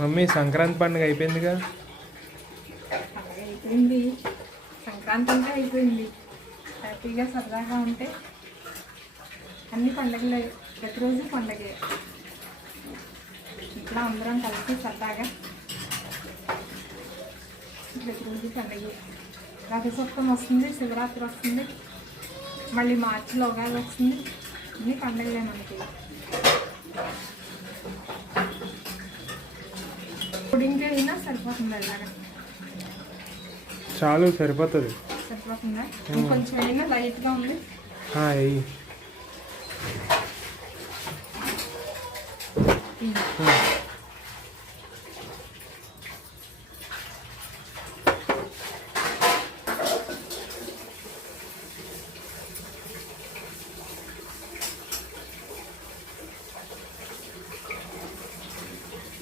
Mummy Sankranti పండుగ అయిపోయిందిగా? అయిపోయింది. సంక్రాంతి అంటే అయిపోయింది. హ్యాపీగా సరదాగా ఉంటే అన్ని పండగలే ప్రతిరోజు పండగే. ఇట్లా అందరం కలిసి సరదాగా ప్రతిరోజు పండగే. రథసప్తం వస్తుంది శివరాత్రి వస్తుంది మళ్ళీ మార్చిలో ఉగాది వస్తుంది. అన్ని పండుగలే మనకి. అయినా సరిపోతుంది చాలు సరిపోతుంది. సరిపోతుందా? ఇంకొంచెం అయినా లైట్గా ఉంది. ఆ.